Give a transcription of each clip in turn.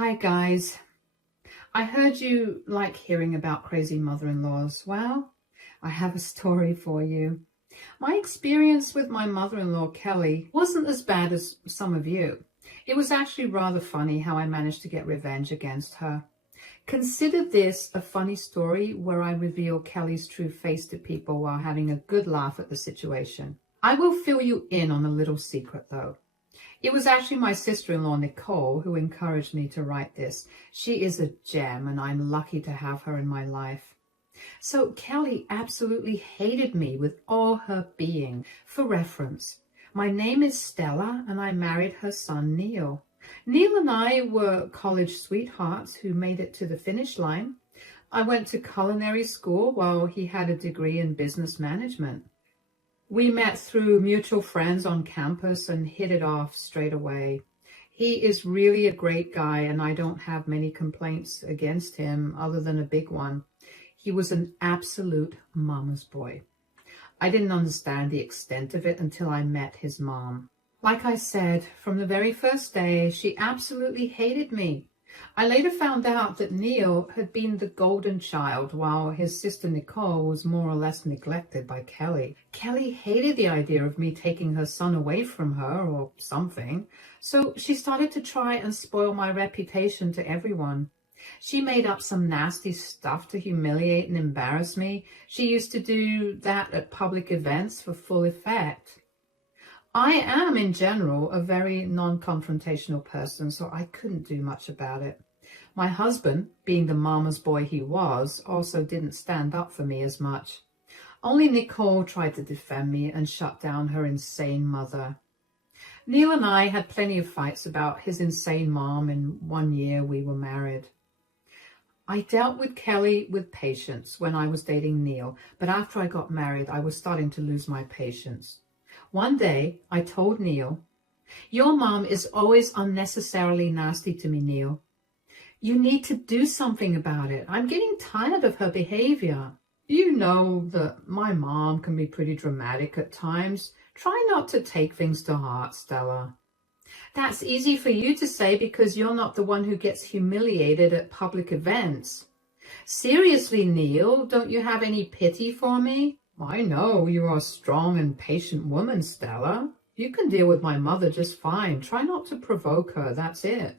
Hi guys, I heard you like hearing about crazy mother-in-laws. Well, I have a story for you. My experience with my mother-in-law Kelly wasn't as bad as some of you. It was actually rather funny how I managed to get revenge against her. Consider this a funny story where I reveal Kelly's true face to people while having a good laugh at the situation. I will fill you in on a little secret though. It was actually my sister-in-law, Nicole, who encouraged me to write this. She is a gem, and I'm lucky to have her in my life. So Kelly absolutely hated me with all her being. For reference, my name is Stella, and I married her son, Neil. Neil and I were college sweethearts who made it to the finish line. I went to culinary school while he had a degree in business management. We met through mutual friends on campus and hit it off straight away. He is really a great guy, and I don't have many complaints against him other than a big one. He was an absolute mama's boy. I didn't understand the extent of it until I met his mom. Like I said, from the very first day, she absolutely hated me. I later found out that Neil had been the golden child while his sister Nicole was more or less neglected by Kelly. Kelly hated the idea of me taking her son away from her or something, so she started to try and spoil my reputation to everyone. She made up some nasty stuff to humiliate and embarrass me. She used to do that at public events for full effect. I am, in general, a very non-confrontational person, so I couldn't do much about it. My husband, being the mama's boy he was, also didn't stand up for me as much. Only Nicole tried to defend me and shut down her insane mother. Neil and I had plenty of fights about his insane mom in 1 year we were married. I dealt with Kelly with patience when I was dating Neil, but after I got married, I was starting to lose my patience. One day, I told Neil, "Your mom is always unnecessarily nasty to me, Neil. You need to do something about it. I'm getting tired of her behavior. You know that my mom can be pretty dramatic at times. Try not to take things to heart, Stella." "That's easy for you to say because you're not the one who gets humiliated at public events." "Seriously, Neil, don't you have any pity for me?" "I know you are a strong and patient woman, Stella. You can deal with my mother just fine. Try not to provoke her, that's it."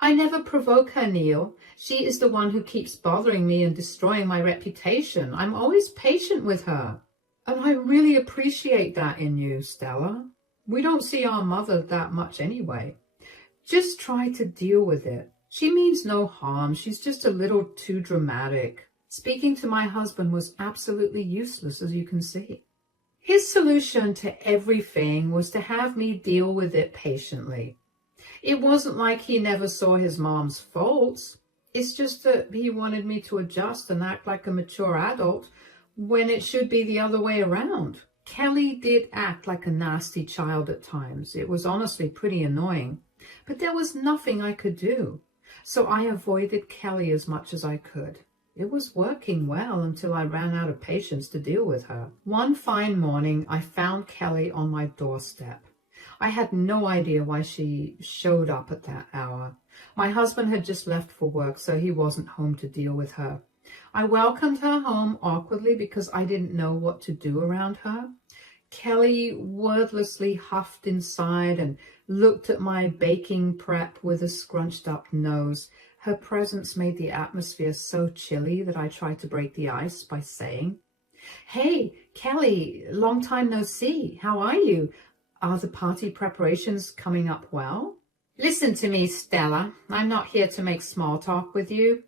"I never provoke her, Neil. She is the one who keeps bothering me and destroying my reputation. I'm always patient with her." "And I really appreciate that in you, Stella. We don't see our mother that much anyway. Just try to deal with it. She means no harm. She's just a little too dramatic." Speaking to my husband was absolutely useless, as you can see. His solution to everything was to have me deal with it patiently. It wasn't like he never saw his mom's faults. It's just that he wanted me to adjust and act like a mature adult when it should be the other way around. Kelly did act like a nasty child at times. It was honestly pretty annoying, but there was nothing I could do. So I avoided Kelly as much as I could. It was working well until I ran out of patience to deal with her. One fine morning, I found Kelly on my doorstep. I had no idea why she showed up at that hour. My husband had just left for work, so he wasn't home to deal with her. I welcomed her home awkwardly because I didn't know what to do around her. Kelly wordlessly huffed inside and looked at my baking prep with a scrunched up nose. Her presence made the atmosphere so chilly that I tried to break the ice by saying, "Hey, Kelly, long time no see. How are you? Are the party preparations coming up well?" "Listen to me, Stella. I'm not here to make small talk with you.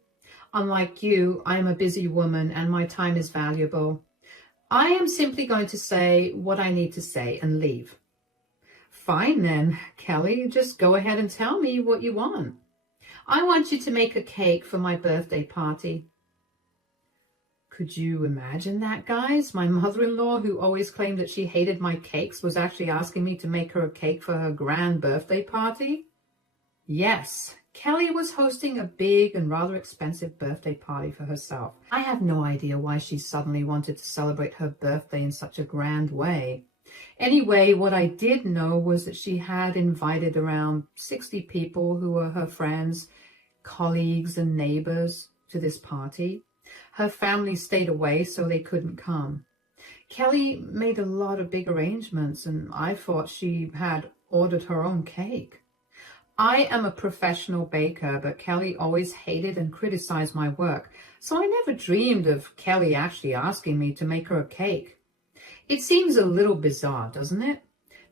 Unlike you, I am a busy woman and my time is valuable. I am simply going to say what I need to say and leave." "Fine then, Kelly. Just go ahead and tell me what you want." "I want you to make a cake for my birthday party." Could you imagine that, guys? My mother-in-law, who always claimed that she hated my cakes, was actually asking me to make her a cake for her grand birthday party? Yes, Kelly was hosting a big and rather expensive birthday party for herself. I have no idea why she suddenly wanted to celebrate her birthday in such a grand way. Anyway, what I did know was that she had invited around 60 people who were her friends, colleagues, and neighbors to this party. Her family stayed away, so they couldn't come. Kelly made a lot of big arrangements, and I thought she had ordered her own cake. I am a professional baker, but Kelly always hated and criticized my work, so I never dreamed of Kelly actually asking me to make her a cake. It seems a little bizarre, doesn't it?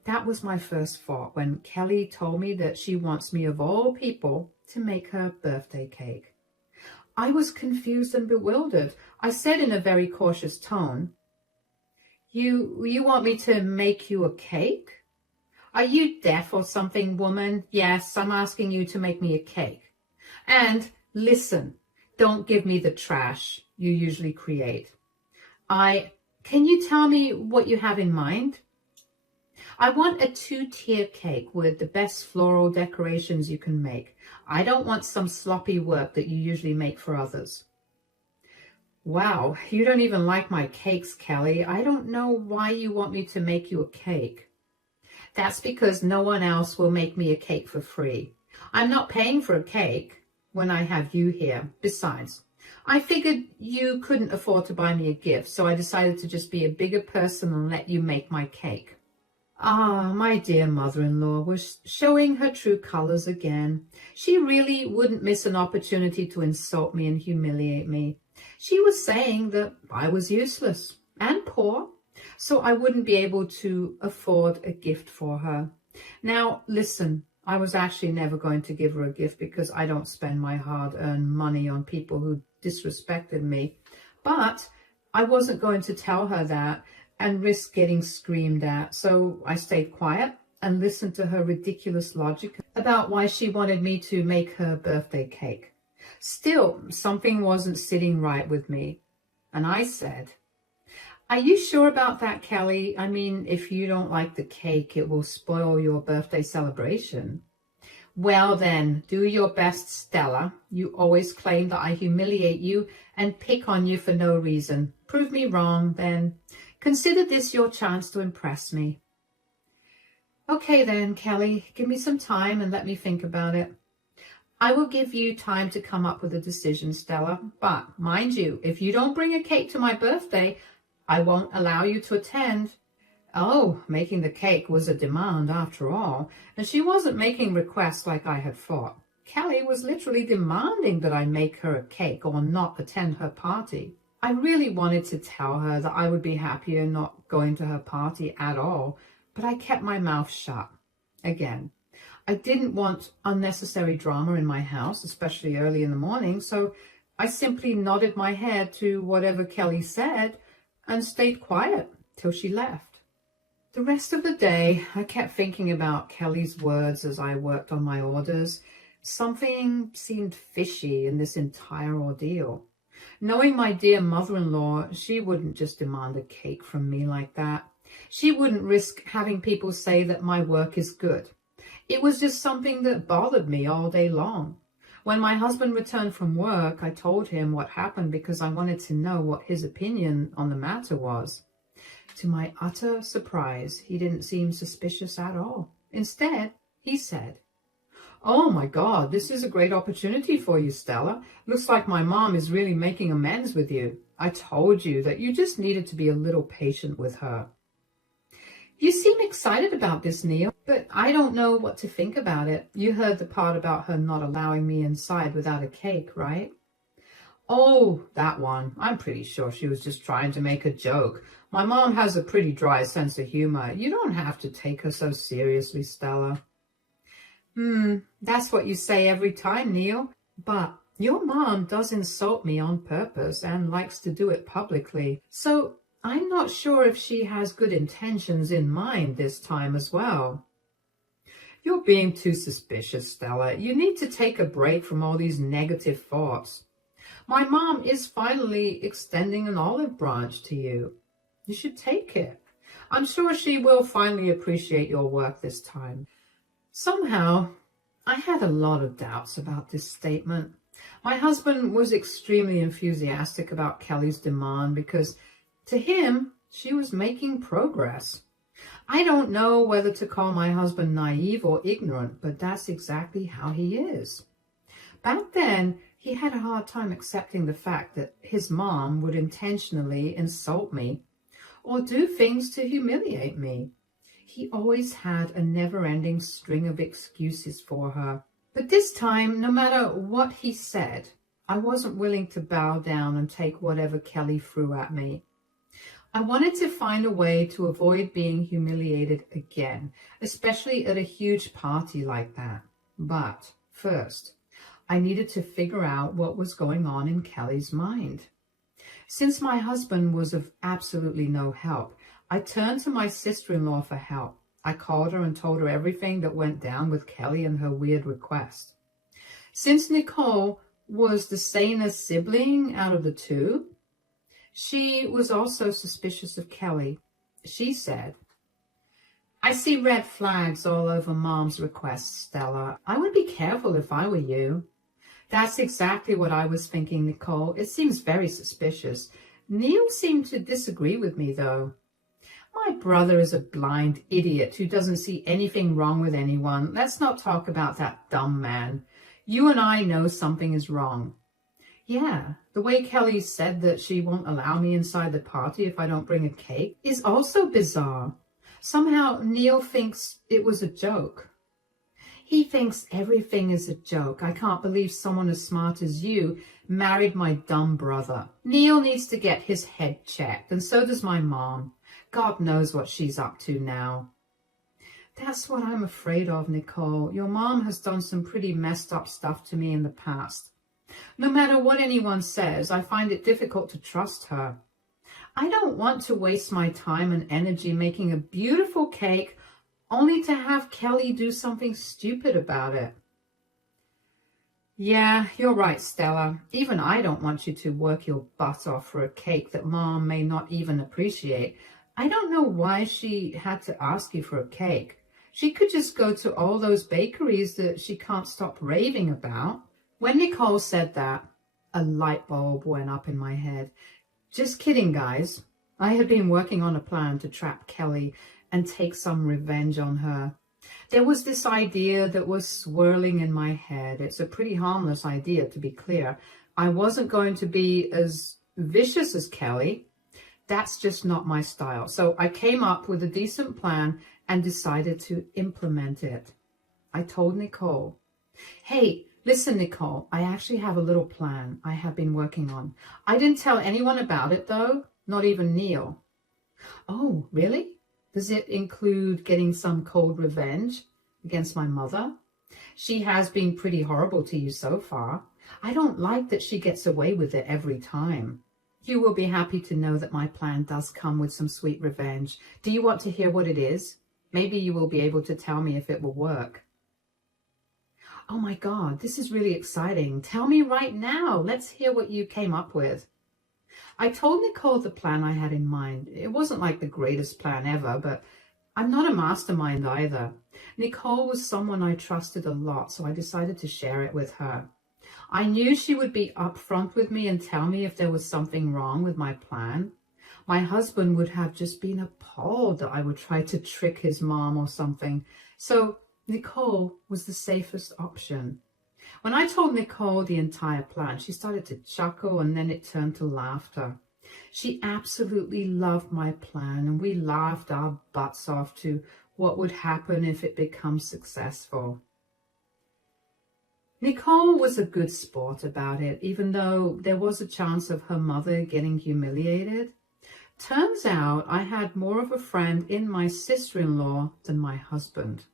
That was my first thought when Kelly told me that she wants me, of all people, to make her birthday cake. I was confused and bewildered. I said in a very cautious tone, You want me to make you a cake? Are you deaf or something, woman? Yes, I'm asking you to make me a cake. And listen, don't give me the trash you usually create. Can you tell me what you have in mind? I want a 2-tier cake with the best floral decorations you can make. I don't want some sloppy work that you usually make for others. Wow, you don't even like my cakes, Kelly. I don't know why you want me to make you a cake. That's because no one else will make me a cake for free. I'm not paying for a cake when I have you here. Besides, I figured you couldn't afford to buy me a gift, so I decided to just be a bigger person and let you make my cake. Ah, my dear mother-in-law was showing her true colors again. She really wouldn't miss an opportunity to insult me and humiliate me. She was saying that I was useless and poor, so I wouldn't be able to afford a gift for her. Now, listen, I was actually never going to give her a gift because I don't spend my hard-earned money on people who disrespected me. But I wasn't going to tell her that and risk getting screamed at, so I stayed quiet and listened to her ridiculous logic about why she wanted me to make her birthday cake. Still, something wasn't sitting right with me, and I said, Are you sure about that, Kelly? I mean, if you don't like the cake, it will spoil your birthday celebration. Well then, do your best, Stella. You always claim that I humiliate you and pick on you for no reason. Prove me wrong, then. Consider this your chance to impress me. Okay then, Kelly, give me some time and let me think about it. I will give you time to come up with a decision, Stella. But, mind you, if you don't bring a cake to my birthday, I won't allow you to attend. Oh, making the cake was a demand after all, and she wasn't making requests like I had thought. Kelly was literally demanding that I make her a cake or not attend her party. I really wanted to tell her that I would be happier not going to her party at all, but I kept my mouth shut. Again, I didn't want unnecessary drama in my house, especially early in the morning, so I simply nodded my head to whatever Kelly said and stayed quiet till she left. The rest of the day, I kept thinking about Kelly's words as I worked on my orders. Something seemed fishy in this entire ordeal. Knowing my dear mother-in-law, she wouldn't just demand a cake from me like that. She wouldn't risk having people say that my work is good. It was just something that bothered me all day long. When my husband returned from work, I told him what happened because I wanted to know what his opinion on the matter was. To my utter surprise, he didn't seem suspicious at all. Instead, he said, Oh my God, this is a great opportunity for you, Stella. Looks like my mom is really making amends with you. I told you that you just needed to be a little patient with her. You seem excited about this, Neil, but I don't know what to think about it. You heard the part about her not allowing me inside without a cake, right? Oh, that one. I'm pretty sure she was just trying to make a joke. My mom has a pretty dry sense of humor. You don't have to take her so seriously, Stella. That's what you say every time, Neil. But your mom does insult me on purpose and likes to do it publicly. So I'm not sure if she has good intentions in mind this time as well. You're being too suspicious, Stella. You need to take a break from all these negative thoughts. My mom is finally extending an olive branch to you. You should take it. I'm sure she will finally appreciate your work this time. Somehow, I had a lot of doubts about this statement. My husband was extremely enthusiastic about Kelly's demand because, to him, she was making progress. I don't know whether to call my husband naive or ignorant, but that's exactly how he is. Back then, he had a hard time accepting the fact that his mom would intentionally insult me or do things to humiliate me. He always had a never-ending string of excuses for her. But this time, no matter what he said, I wasn't willing to bow down and take whatever Kelly threw at me. I wanted to find a way to avoid being humiliated again, especially at a huge party like that. But first, I needed to figure out what was going on in Kelly's mind. Since my husband was of absolutely no help, I turned to my sister-in-law for help. I called her and told her everything that went down with Kelly and her weird request. Since Nicole was the saner sibling out of the two, she was also suspicious of Kelly. She said, "I see red flags all over Mom's requests, Stella. I would be careful if I were you." That's exactly what I was thinking, Nicole. It seems very suspicious. Neil seemed to disagree with me, though. My brother is a blind idiot who doesn't see anything wrong with anyone. Let's not talk about that dumb man. You and I know something is wrong. Yeah, the way Kelly said that she won't allow me inside the party if I don't bring a cake is also bizarre. Somehow Neil thinks it was a joke. He thinks everything is a joke. I can't believe someone as smart as you married my dumb brother. Neil needs to get his head checked, and so does my mom. God knows what she's up to now. That's what I'm afraid of, Nicole. Your mom has done some pretty messed up stuff to me in the past. No matter what anyone says, I find it difficult to trust her. I don't want to waste my time and energy making a beautiful cake only to have Kelly do something stupid about it. Yeah, you're right, Stella. Even I don't want you to work your butt off for a cake that Mom may not even appreciate. I don't know why she had to ask you for a cake. She could just go to all those bakeries that she can't stop raving about. When Nicole said that, a light bulb went up in my head. Just kidding, guys. I had been working on a plan to trap Kelly and take some revenge on her. There was this idea that was swirling in my head. It's a pretty harmless idea, to be clear. I wasn't going to be as vicious as Kelly. That's just not my style. So I came up with a decent plan and decided to implement it. I told Nicole, "Hey, listen, Nicole, I actually have a little plan I have been working on. I didn't tell anyone about it, though, not even Neil." "Oh, really? Does it include getting some cold revenge against my mother? She has been pretty horrible to you so far. I don't like that she gets away with it every time." "You will be happy to know that my plan does come with some sweet revenge. Do you want to hear what it is? Maybe you will be able to tell me if it will work." "Oh my God, this is really exciting. Tell me right now. Let's hear what you came up with." I told Nicole the plan I had in mind. It wasn't like the greatest plan ever, but I'm not a mastermind either. Nicole was someone I trusted a lot, so I decided to share it with her. I knew she would be upfront with me and tell me if there was something wrong with my plan. My husband would have just been appalled that I would try to trick his mom or something. So Nicole was the safest option. When I told Nicole the entire plan, she started to chuckle and then it turned to laughter. She absolutely loved my plan and we laughed our butts off to what would happen if it becomes successful. Nicole was a good sport about it, even though there was a chance of her mother getting humiliated. Turns out I had more of a friend in my sister-in-law than my husband.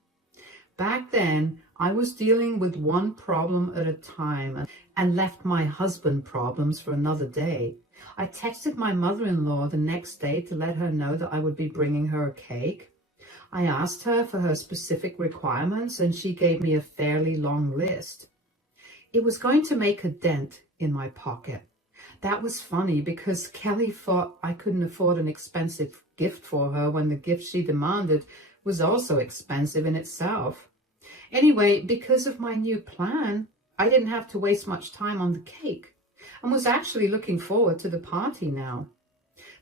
Back then, I was dealing with one problem at a time and left my husband problems for another day. I texted my mother-in-law the next day to let her know that I would be bringing her a cake. I asked her for her specific requirements and she gave me a fairly long list. It was going to make a dent in my pocket. That was funny because Kelly thought I couldn't afford an expensive gift for her when the gift she demanded was also expensive in itself. Anyway, because of my new plan, I didn't have to waste much time on the cake and was actually looking forward to the party now.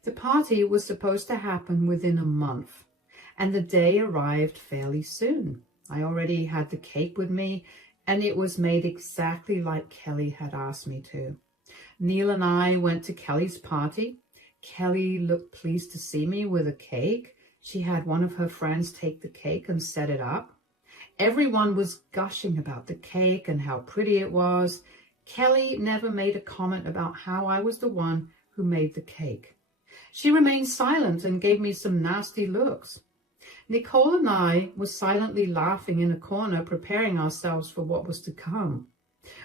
The party was supposed to happen within a month, and the day arrived fairly soon. I already had the cake with me, and it was made exactly like Kelly had asked me to. Neil and I went to Kelly's party. Kelly looked pleased to see me with a cake. She had one of her friends take the cake and set it up. Everyone was gushing about the cake and how pretty it was. Kelly never made a comment about how I was the one who made the cake. She remained silent and gave me some nasty looks. Nicole and I were silently laughing in a corner, preparing ourselves for what was to come.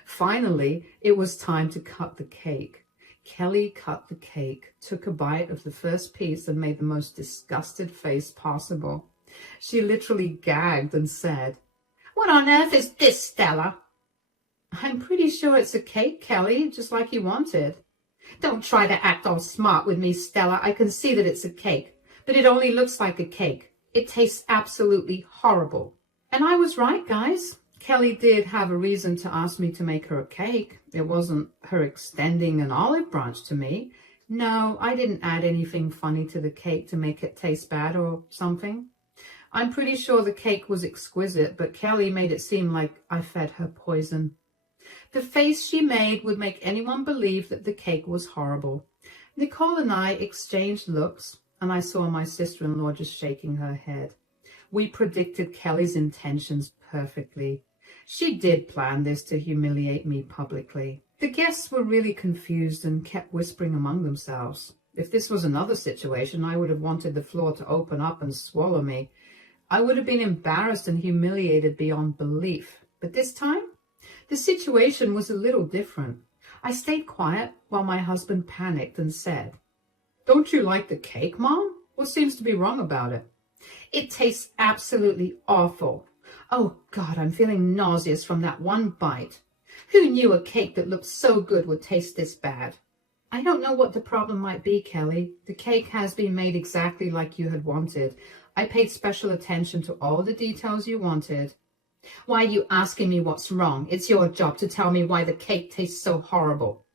Finally, it was time to cut the cake. Kelly cut the cake, took a bite of the first piece, and made the most disgusted face possible. She literally gagged and said, "What on earth is this, Stella?" "I'm pretty sure it's a cake, Kelly, just like you wanted." "Don't try to act all smart with me, Stella. I can see that it's a cake, but it only looks like a cake. It tastes absolutely horrible." And I was right, guys. Kelly did have a reason to ask me to make her a cake. It wasn't her extending an olive branch to me. No, I didn't add anything funny to the cake to make it taste bad or something. I'm pretty sure the cake was exquisite, but Kelly made it seem like I fed her poison. The face she made would make anyone believe that the cake was horrible. Nicole and I exchanged looks, and I saw my sister-in-law just shaking her head. We predicted Kelly's intentions perfectly. She did plan this to humiliate me publicly. The guests were really confused and kept whispering among themselves. If this was another situation, I would have wanted the floor to open up and swallow me. I would have been embarrassed and humiliated beyond belief. But this time, the situation was a little different. I stayed quiet while my husband panicked and said, "Don't you like the cake, Mom? What seems to be wrong about it?" "It tastes absolutely awful. Oh God, I'm feeling nauseous from that one bite. Who knew a cake that looked so good would taste this bad?" "I don't know what the problem might be, Kelly. The cake has been made exactly like you had wanted. I paid special attention to all the details you wanted." "Why are you asking me what's wrong? It's your job to tell me why the cake tastes so horrible."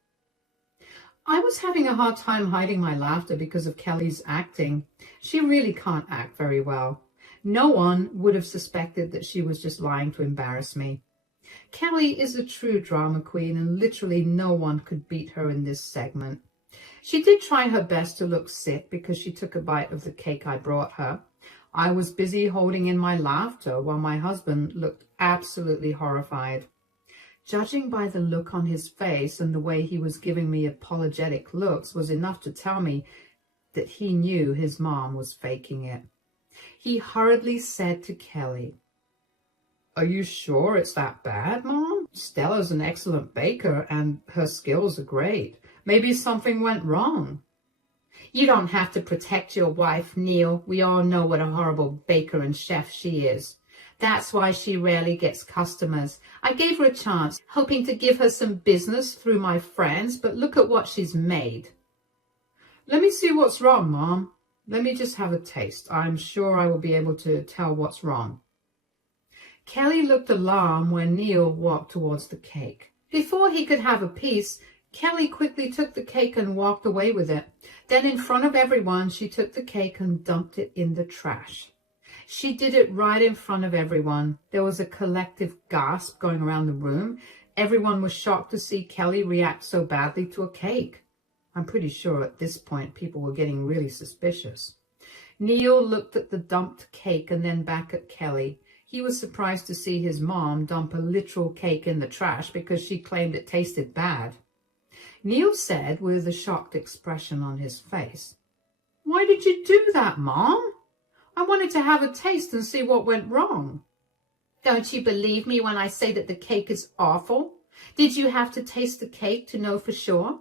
I was having a hard time hiding my laughter because of Kelly's acting. She really can't act very well. No one would have suspected that she was just lying to embarrass me. Kelly is a true drama queen, and literally no one could beat her in this segment. She did try her best to look sick because she took a bite of the cake I brought her. I was busy holding in my laughter while my husband looked absolutely horrified. Judging by the look on his face and the way he was giving me apologetic looks was enough to tell me that he knew his mom was faking it. He hurriedly said to Kelly, "Are you sure it's that bad, Mom? Stella's an excellent baker and her skills are great. Maybe something went wrong." "You don't have to protect your wife, Neil. We all know what a horrible baker and chef she is. That's why she rarely gets customers. I gave her a chance, hoping to give her some business through my friends, but look at what she's made." "Let me see what's wrong, Mom. Let me just have a taste. I'm sure I will be able to tell what's wrong." Kelly looked alarmed when Neil walked towards the cake. Before he could have a piece, Kelly quickly took the cake and walked away with it. Then in front of everyone, she took the cake and dumped it in the trash. She did it right in front of everyone. There was a collective gasp going around the room. Everyone was shocked to see Kelly react so badly to a cake. I'm pretty sure at this point people were getting really suspicious. Neil looked at the dumped cake and then back at Kelly. He was surprised to see his mom dump a literal cake in the trash because she claimed it tasted bad. Neil said with a shocked expression on his face, "Why did you do that, Mom? I wanted to have a taste and see what went wrong." "Don't you believe me when I say that the cake is awful? Did you have to taste the cake to know for sure?"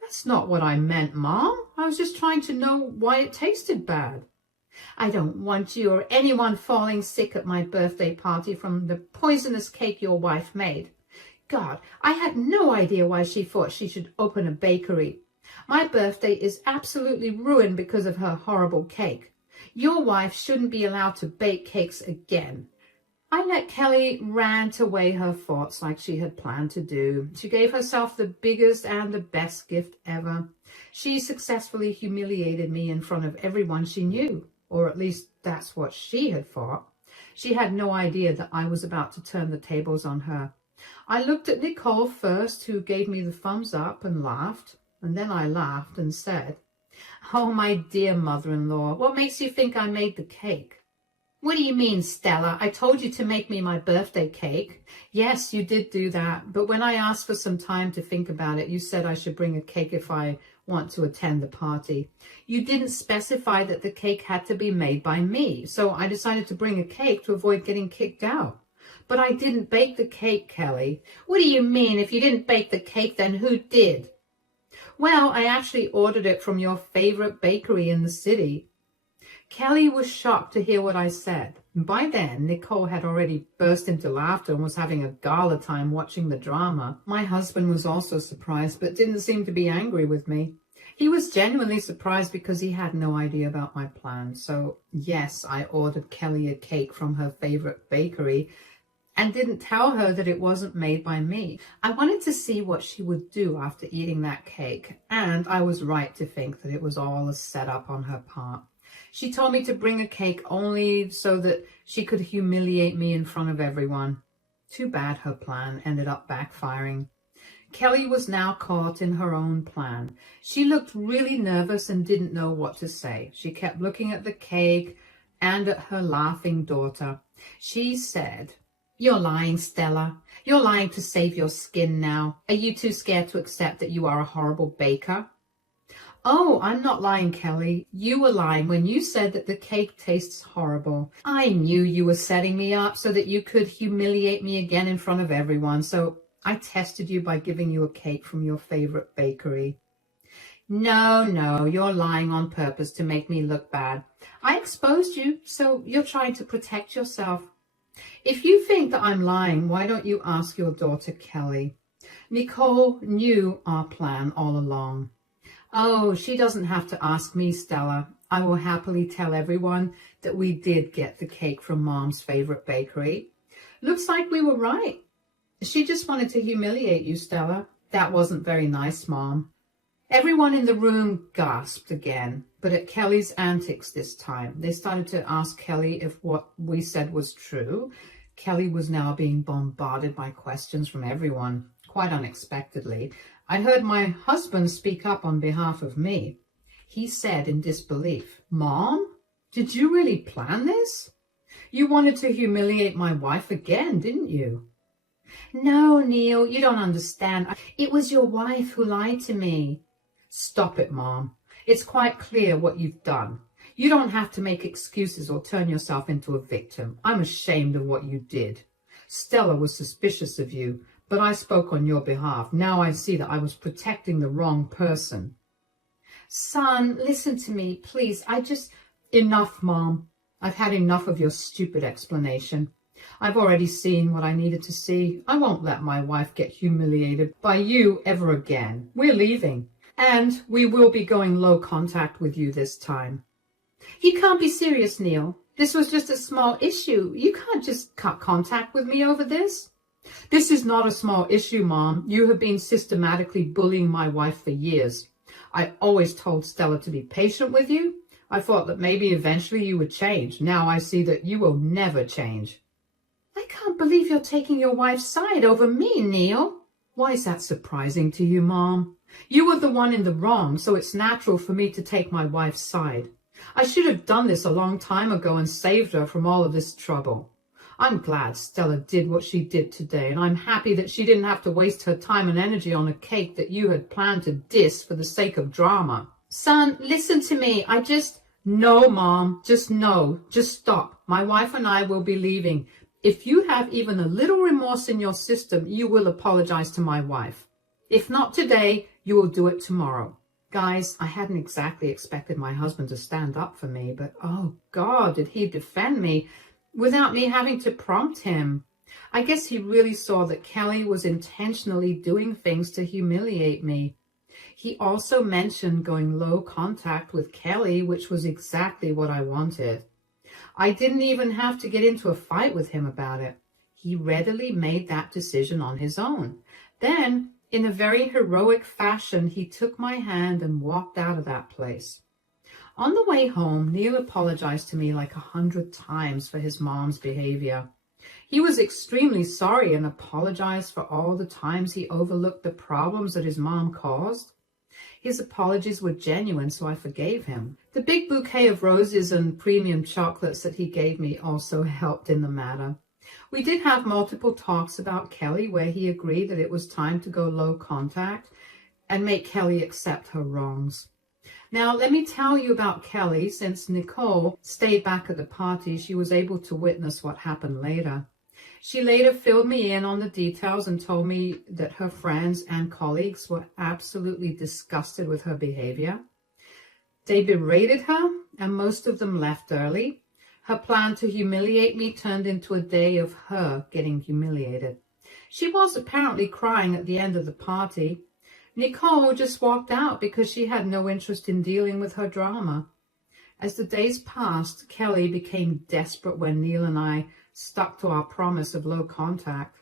"That's not what I meant, Mom. I was just trying to know why it tasted bad." "I don't want you or anyone falling sick at my birthday party from the poisonous cake your wife made. God, I had no idea why she thought she should open a bakery. My birthday is absolutely ruined because of her horrible cake. Your wife shouldn't be allowed to bake cakes again." I let Kelly rant away her thoughts like she had planned to do. She gave herself the biggest and the best gift ever. She successfully humiliated me in front of everyone she knew, or at least that's what she had thought. She had no idea that I was about to turn the tables on her. I looked at Nicole first, who gave me the thumbs up and laughed. And then I laughed and said, "Oh, my dear mother-in-law, what makes you think I made the cake?" "What do you mean, Stella? I told you to make me my birthday cake." "Yes, you did do that. But when I asked for some time to think about it, you said I should bring a cake if I want to attend the party. You didn't specify that the cake had to be made by me, so I decided to bring a cake to avoid getting kicked out. But I didn't bake the cake, Kelly." "What do you mean? If you didn't bake the cake, then who did?" "Well, I actually ordered it from your favorite bakery in the city." Kelly was shocked to hear what I said. By then, Nicole had already burst into laughter and was having a gala time watching the drama. My husband was also surprised, but didn't seem to be angry with me. He was genuinely surprised because he had no idea about my plan. So, yes, I ordered Kelly a cake from her favorite bakery and didn't tell her that it wasn't made by me. I wanted to see what she would do after eating that cake, and I was right to think that it was all a setup on her part. She told me to bring a cake only so that she could humiliate me in front of everyone. Too bad her plan ended up backfiring. Kelly was now caught in her own plan. She looked really nervous and didn't know what to say. She kept looking at the cake and at her laughing daughter. She said, "You're lying, Stella. You're lying to save your skin now. Are you too scared to accept that you are a horrible baker?" "Oh, I'm not lying, Kelly. You were lying when you said that the cake tastes horrible. I knew you were setting me up so that you could humiliate me again in front of everyone, so I tested you by giving you a cake from your favorite bakery." No, you're lying on purpose to make me look bad. I exposed you, so you're trying to protect yourself. If you think that I'm lying, why don't you ask your daughter, Kelly? Nicole knew our plan all along. Oh, she doesn't have to ask me, Stella. I will happily tell everyone that we did get the cake from Mom's favorite bakery. Looks like we were right. She just wanted to humiliate you, Stella. That wasn't very nice, Mom. Everyone in the room gasped again, but at Kelly's antics this time. They started to ask Kelly if what we said was true. Kelly was now being bombarded by questions from everyone, quite unexpectedly. I heard my husband speak up on behalf of me. He said in disbelief, "Mom, did you really plan this? You wanted to humiliate my wife again, didn't you?" "No, Neil, you don't understand. It was your wife who lied to me." "Stop it, Mom. It's quite clear what you've done. You don't have to make excuses or turn yourself into a victim. I'm ashamed of what you did. Stella was suspicious of you, but I spoke on your behalf. Now I see that I was protecting the wrong person." "Son, listen to me, please. Enough, Mom. I've had enough of your stupid explanation. I've already seen what I needed to see. I won't let my wife get humiliated by you ever again. We're leaving, and we will be going low contact with you this time." "You can't be serious, Neil. This was just a small issue. You can't just cut contact with me over this." "This is not a small issue, Mom. You have been systematically bullying my wife for years. I always told Stella to be patient with you. I thought that maybe eventually you would change. Now I see that you will never change." "I can't believe you're taking your wife's side over me, Neil." "Why is that surprising to you, Mom? You were the one in the wrong, so it's natural for me to take my wife's side. I should have done this a long time ago and saved her from all of this trouble. I'm glad Stella did what she did today, and I'm happy that she didn't have to waste her time and energy on a cake that you had planned to diss for the sake of drama." "Son, listen to me. No, Mom. Just stop. My wife and I will be leaving. If you have even a little remorse in your system, you will apologize to my wife. If not today, you will do it tomorrow." Guys, I hadn't exactly expected my husband to stand up for me, but oh God, did he defend me without me having to prompt him. I guess he really saw that Kelly was intentionally doing things to humiliate me. He also mentioned going low contact with Kelly, which was exactly what I wanted. I didn't even have to get into a fight with him about it. He readily made that decision on his own. Then, in a very heroic fashion, he took my hand and walked out of that place. On the way home, Neil apologized to me like 100 times for his mom's behavior. He was extremely sorry and apologized for all the times he overlooked the problems that his mom caused. His apologies were genuine, so I forgave him. The big bouquet of roses and premium chocolates that he gave me also helped in the matter. We did have multiple talks about Kelly where he agreed that it was time to go low contact and make Kelly accept her wrongs. Now, let me tell you about Kelly. Since Nicole stayed back at the party, she was able to witness what happened later. She later filled me in on the details and told me that her friends and colleagues were absolutely disgusted with her behavior. They berated her, and most of them left early. Her plan to humiliate me turned into a day of her getting humiliated. She was apparently crying at the end of the party. Nicole just walked out because she had no interest in dealing with her drama. As the days passed, Kelly became desperate when Neil and I stuck to our promise of low contact.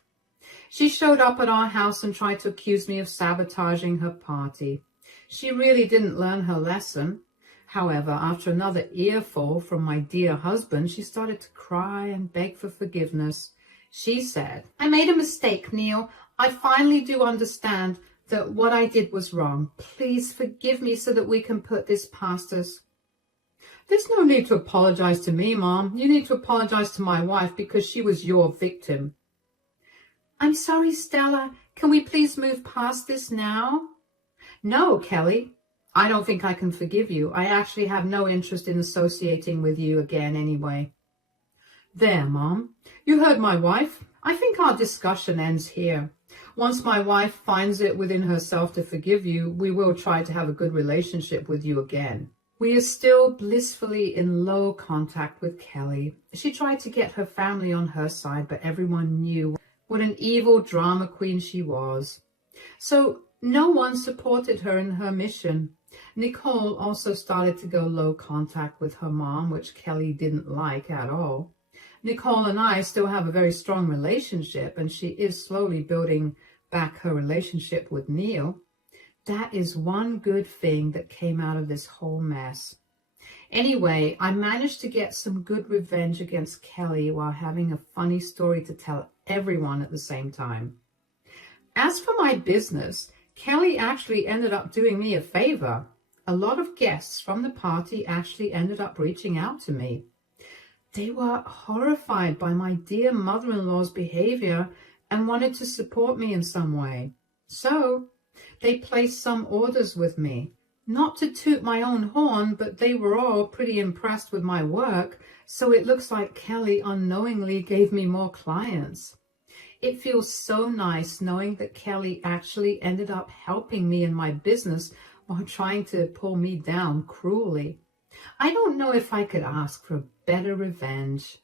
She showed up at our house and tried to accuse me of sabotaging her party. She really didn't learn her lesson. However, after another earful from my dear husband, she started to cry and beg for forgiveness. She said, "I made a mistake, Neil. I finally do understand that what I did was wrong. Please forgive me so that we can put this past us." "There's no need to apologize to me, Mom. You need to apologize to my wife because she was your victim." "I'm sorry, Stella. Can we please move past this now?" "No, Kelly. I don't think I can forgive you. I actually have no interest in associating with you again anyway." "There, Mom. You heard my wife. I think our discussion ends here. Once my wife finds it within herself to forgive you, we will try to have a good relationship with you again." We are still blissfully in low contact with Kelly. She tried to get her family on her side, but everyone knew what an evil drama queen she was. So no one supported her in her mission. Nicole also started to go low contact with her mom, which Kelly didn't like at all. Nicole and I still have a very strong relationship, and she is slowly building back her relationship with Neil. That is one good thing that came out of this whole mess. Anyway, I managed to get some good revenge against Kelly while having a funny story to tell everyone at the same time. As for my business, Kelly actually ended up doing me a favor. A lot of guests from the party actually ended up reaching out to me. They were horrified by my dear mother-in-law's behavior and wanted to support me in some way. So they placed some orders with me. Not to toot my own horn, but they were all pretty impressed with my work, so it looks like Kelly unknowingly gave me more clients. It feels so nice knowing that Kelly actually ended up helping me in my business while trying to pull me down cruelly. I don't know if I could ask for better revenge.